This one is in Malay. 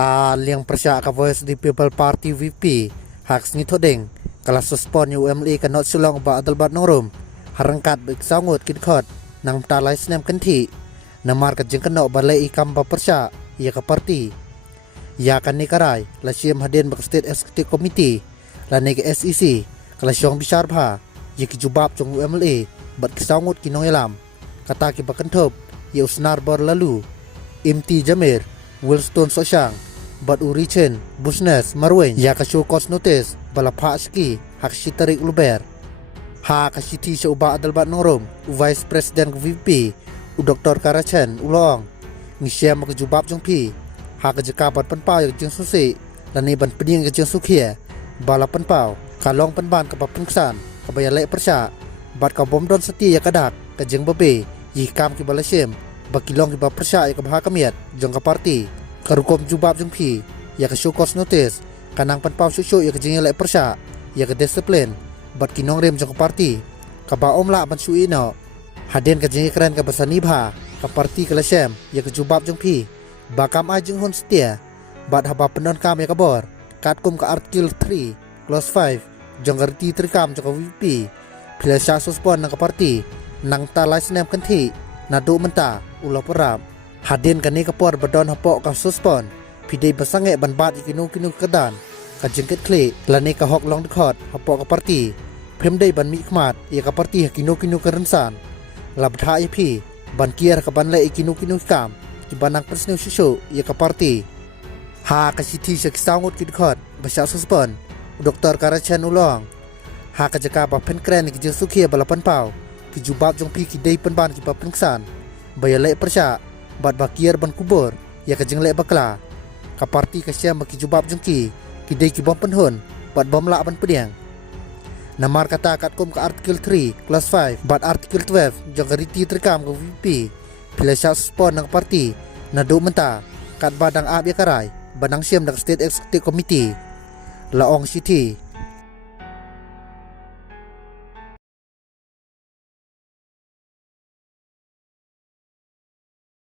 Kaliang persya ka Voice the People Party VP haks ni thodeng kala suspon UMLE ka not sulong ba adalbat nongrum harangkat bik sangut kidkhot nang talai snem kanthi namar ka jengkano balai ikam ba persya ya ka parti ya kan ni karai la siem haden bak state executive committee la ni ke SEC kala syong bisar bha ya ki jubab jong UMLE bat kisangut kinong elam kata ki bakantop ya usnar bor lalu imti jamir Wilston Sosyang, Bat Urichen, Busnes, Marwen, ya ka show cause notice, bala ski, hak tarik luber. Ha ka siti sa uba adalbat nongrom, Vice President VP, Dr. Karachen, ulong, ni siya makajubab jong pi, ha ka jakapat panpaw yung jeng susi, laniban pening ka jeng sukia, bala panpaw, kalong panban ka papungsan, kabayalay persya, bat ka bomdon sati ya kadak, ka jeng babe, yikam ki bala siem, bakilong iba persya ya kabaha kamiat jong ka parti karukom jubab jong pi ya ka show cause notice kanang panpaw susyo ya ka jengel persya ya ka disiplin bat kinong rem jong ka parti kabaom la ban sui no haden ka jengel keren ka basanibha ka parti kala syem ya ka jubab jong pi bakam ajeng hon setia bat haba penon kam ya ka bor katkum ka artikel 3 clause 5 jong garti trikam jong ka VP pila sya suspon nang ka parti nang talai snem kanthi nadu menta ulah perap haden kani kapor badon hapok ka suspon pidei basange banbat ikinu kedan ka jengket kle lani ka hok long dekhot hapok ka parti phemdei ban mi khmat ya ka parti ikinu kerensan labdha ipi ban kier ka ban le ikinu kam ki banang persnu susu ya ka parti ha ka siti sa kisangut kidkhot basya suspon Dr. Karachen ulong ha ka jaka ba phenkren ki jesukhia balapan pau ki jubab jong pi ki dei penban ki papengsan bayalai persya bat bakier ban kubur ya ka jenglek bakla ka parti ka syam ki jubab jong ki dei ki bom penhun bat bom la ban pediang namar kata kat kum ka artikel 3 clause 5 bat artikel 12 jong riti terkam ka VP pila sya suspon nang parti nadu menta kat badang ab ya karai banang syam dak state executive committee laong city